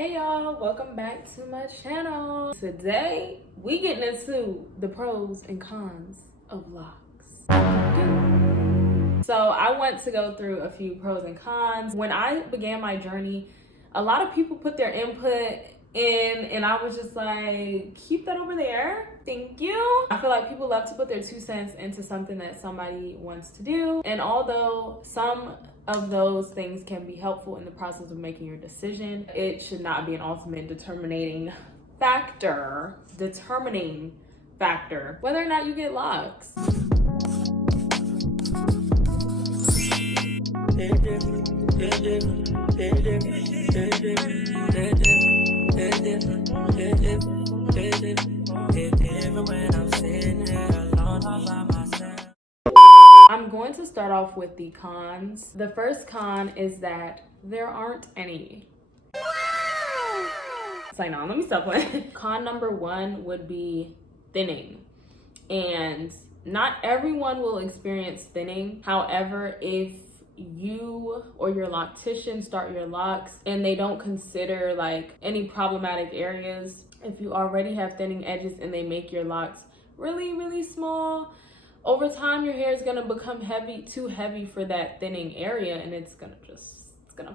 Hey y'all, welcome back to my channel. Today we getting into the pros and cons of locks. So I want to go through a few pros and cons. When I began my journey, a lot of people put their input in and I was just like, keep that over there, thank you. I feel like people love to put their 2 cents into something that somebody wants to do, and although some of those things can be helpful in the process of making your decision, it should not be an ultimate determining factor whether or not you get locks. I'm going to start off with the cons. The first con is that there aren't any. It's like, no, let me stop playing. Con number one would be thinning. And not everyone will experience thinning. However, if you or your loctician start your locks and they don't consider like any problematic areas, if you already have thinning edges and they make your locks really, really small, over time your hair is gonna become too heavy for that thinning area, and it's gonna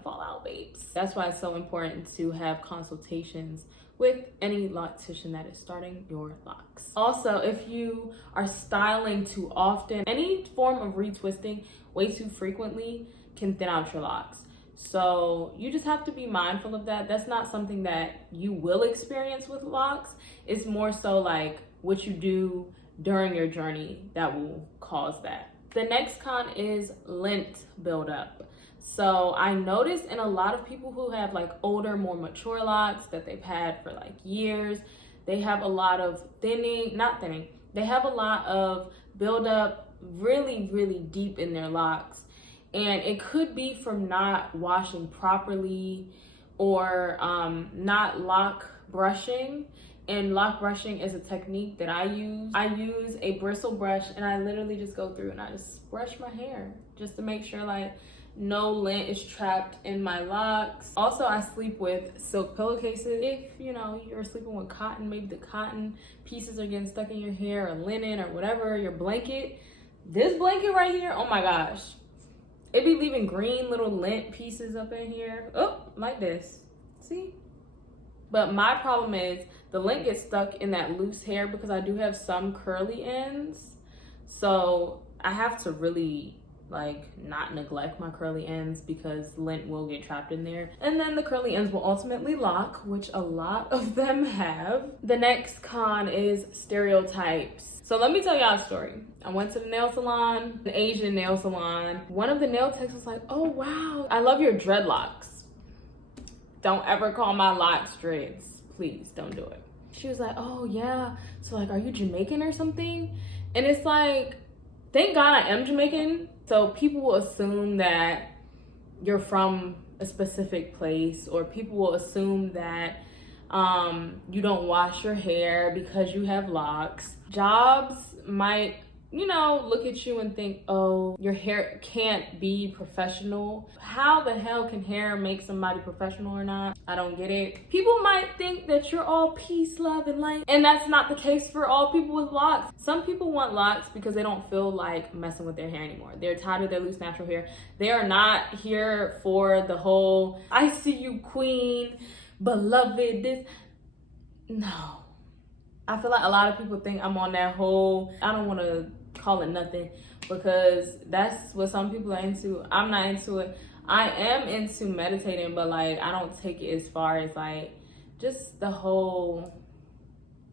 fall out, babes. That's why it's so important to have consultations with any loctician that is starting your locks. Also, if you are styling too often, any form of retwisting way too frequently can thin out your locks. So you just have to be mindful of that. That's not something that you will experience with locks. It's more so like what you do during your journey that will cause that. The next con is lint buildup. So I noticed in a lot of people who have like older, more mature locks that they've had for like years, they have a lot of they have a lot of buildup really, really deep in their locks. And it could be from not washing properly or not lock brushing. And lock brushing is a technique that I use. I use a bristle brush and I literally just go through and I just brush my hair just to make sure like no lint is trapped in my locks. Also, I sleep with silk pillowcases. If you're sleeping with cotton, maybe the cotton pieces are getting stuck in your hair, or linen or whatever, your blanket. This blanket right here, oh my gosh. It be leaving green little lint pieces up in here. Oh, like this, see? But my problem is the lint gets stuck in that loose hair because I do have some curly ends. So I have to really like not neglect my curly ends because lint will get trapped in there. And then the curly ends will ultimately lock, which a lot of them have. The next con is stereotypes. So let me tell y'all a story. I went to the nail salon, an Asian nail salon. One of the nail techs was like, oh wow, I love your dreadlocks. Don't ever call my locks dreads. Please don't do it. She was like, oh yeah, so like, are you Jamaican or something? And it's like, thank God I am Jamaican. So people will assume that you're from a specific place, or people will assume that you don't wash your hair because you have locks. Jobs might look at you and think, oh, your hair can't be professional. How the hell can hair make somebody professional or not? I don't get it. People might think that you're all peace, love, and light, and that's not the case for all people with locks. Some people want locks because they don't feel like messing with their hair anymore. They're tired of their loose natural hair. They are not here for the whole, I see you queen, beloved, this. No. I feel like a lot of people think I'm on that whole, I don't want to call it nothing because that's what some people are into. I'm not into it. I am into meditating, but like I don't take it as far as like just the whole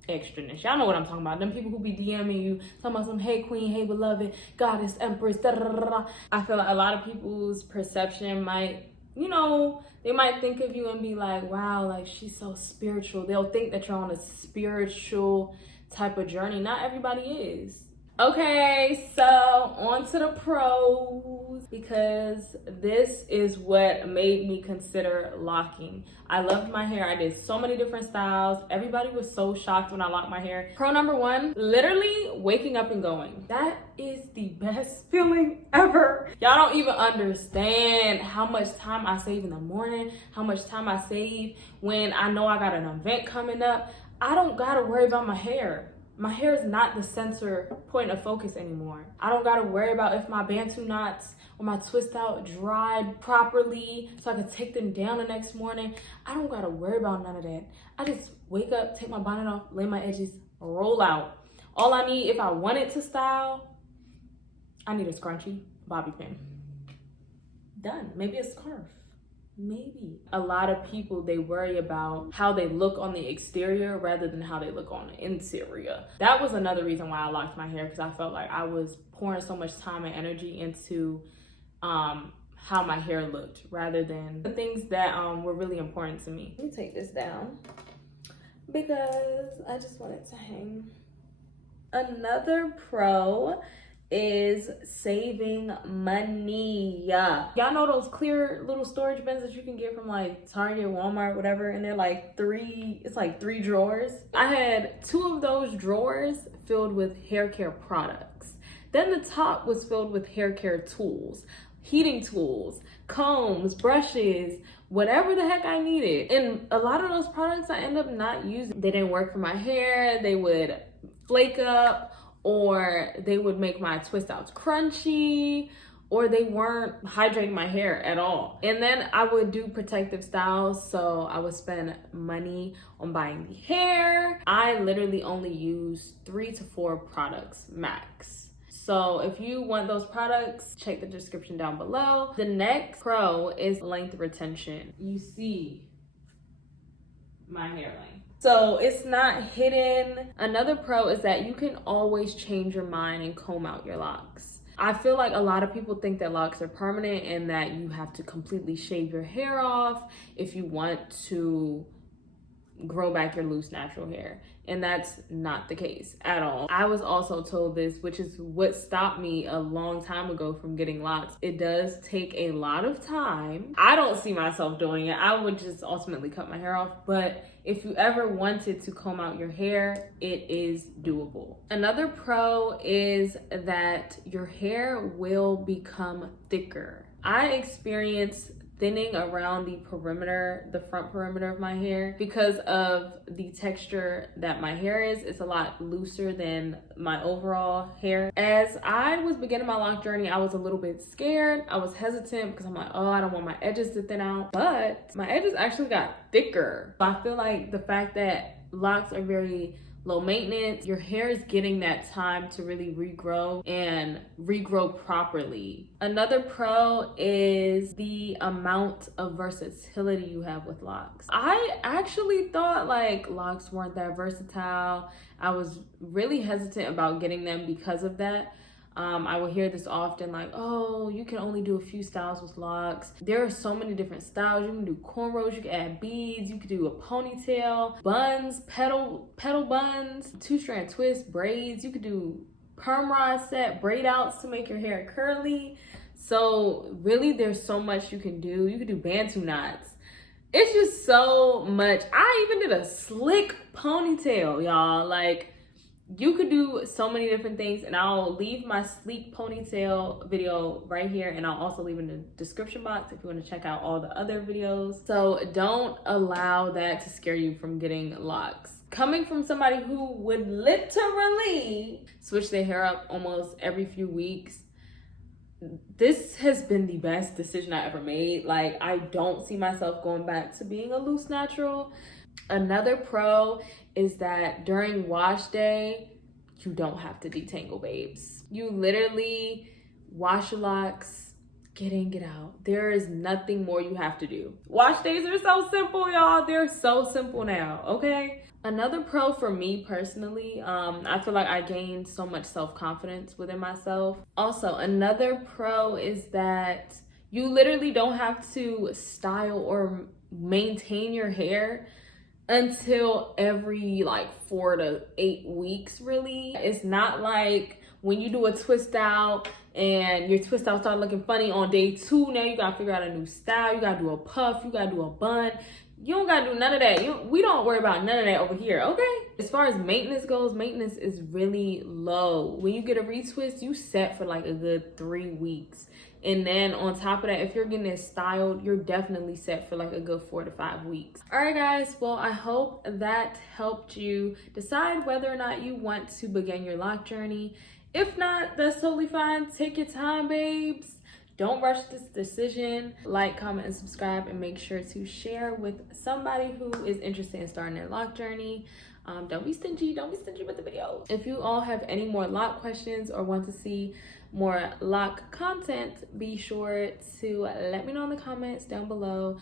extraness. Y'all know what I'm talking about. Them people who be DMing you, talking about some, hey queen, hey beloved, goddess, empress, da da da da. I feel like a lot of people's perception might, they might think of you and be like, wow, like she's so spiritual. They'll think that you're on a spiritual type of journey. Not everybody is. Okay, so on to the pros, because this is what made me consider locking. I loved my hair. I did so many different styles. Everybody was so shocked when I locked my hair. Pro number one, literally waking up and going. That is the best feeling ever. Y'all don't even understand how much time I save in the morning, how much time I save when I know I got an event coming up. I don't gotta worry about my hair. My hair is not the center point of focus anymore. I don't gotta worry about if my bantu knots or my twist out dried properly so I can take them down the next morning. I don't gotta worry about none of that. I just wake up, take my bonnet off, lay my edges, roll out. All I need, if I wanted to style, I need a scrunchie, bobby pin. Done. Maybe a scarf. Maybe. A lot of people, they worry about how they look on the exterior rather than how they look on the interior. That was another reason why I locked my hair, because I felt like I was pouring so much time and energy into how my hair looked rather than the things that were really important to me. Let me take this down because I just want it to hang. Another pro is saving money. Y'all know those clear little storage bins that you can get from like Target, Walmart, whatever, and they're like it's like three drawers. I had 2 of those drawers filled with hair care products. Then the top was filled with hair care tools, heating tools, combs, brushes, whatever the heck I needed. And a lot of those products I end up not using. They didn't work for my hair. They would flake up, or they would make my twist outs crunchy, or they weren't hydrating my hair at all. And then I would do protective styles, so I would spend money on buying the hair. I literally only use 3 to 4 products max. So if you want those products, check the description down below. The next pro is length retention. You see my hair length. So it's not hidden. Another pro is that you can always change your mind and comb out your locks. I feel like a lot of people think that locks are permanent and that you have to completely shave your hair off if you want to grow back your loose natural hair. And that's not the case at all. I was also told this, which is what stopped me a long time ago from getting locks. It does take a lot of time. I don't see myself doing it. I would just ultimately cut my hair off. But if you ever wanted to comb out your hair, it is doable. Another pro is that your hair will become thicker. I experienced thinning around the perimeter, the front perimeter of my hair, because of the texture that my hair is. It's a lot looser than my overall hair. As I was beginning my lock journey, I was a little bit scared. I was hesitant because I'm like, oh, I don't want my edges to thin out. But my edges actually got thicker. So I feel like the fact that locks are very low maintenance, your hair is getting that time to really regrow and regrow properly. Another pro is the amount of versatility you have with locks. I actually thought like locks weren't that versatile. I was really hesitant about getting them because of that. I will hear this often, like, oh, you can only do a few styles with locks. There are so many different styles. You can do cornrows, you can add beads, you can do a ponytail, buns, petal buns, 2-strand twists, braids. You could do perm rod set, braid outs to make your hair curly. So really, there's so much you can do. You could do bantu knots. It's just so much. I even did a slick ponytail, y'all. Like, you could do so many different things, and I'll leave my sleek ponytail video right here, and I'll also leave in the description box if you want to check out all the other videos. So don't allow that to scare you from getting locks. Coming from somebody who would literally switch their hair up almost every few weeks, this has been the best decision I ever made. Like, I don't see myself going back to being a loose natural. Another pro is that during wash day, you don't have to detangle, babes. You literally wash your locks, get in, get out. There is nothing more you have to do. Wash days are so simple, y'all. They're so simple now, okay? Another pro for me personally, I feel like I gained so much self-confidence within myself. Also, another pro is that you literally don't have to style or maintain your hair until every like 4 to 8 weeks, really. It's not like when you do a twist out and your twist out start looking funny on day 2, now you gotta figure out a new style. You gotta do a puff, you gotta do a bun. You don't gotta do none of that. We don't worry about none of that over here, okay? As far as maintenance goes, maintenance is really low. When you get a retwist, you set for like a good 3 weeks. And then on top of that, if you're getting it styled, you're definitely set for like a good 4 to 5 weeks. All right, guys. Well, I hope that helped you decide whether or not you want to begin your lock journey. If not, that's totally fine. Take your time, babes. Don't rush this decision. Like, comment, and subscribe, and make sure to share with somebody who is interested in starting their lock journey. Don't be stingy. Don't be stingy with the videos. If you all have any more lock questions or want to see more lock content, be sure to let me know in the comments down below.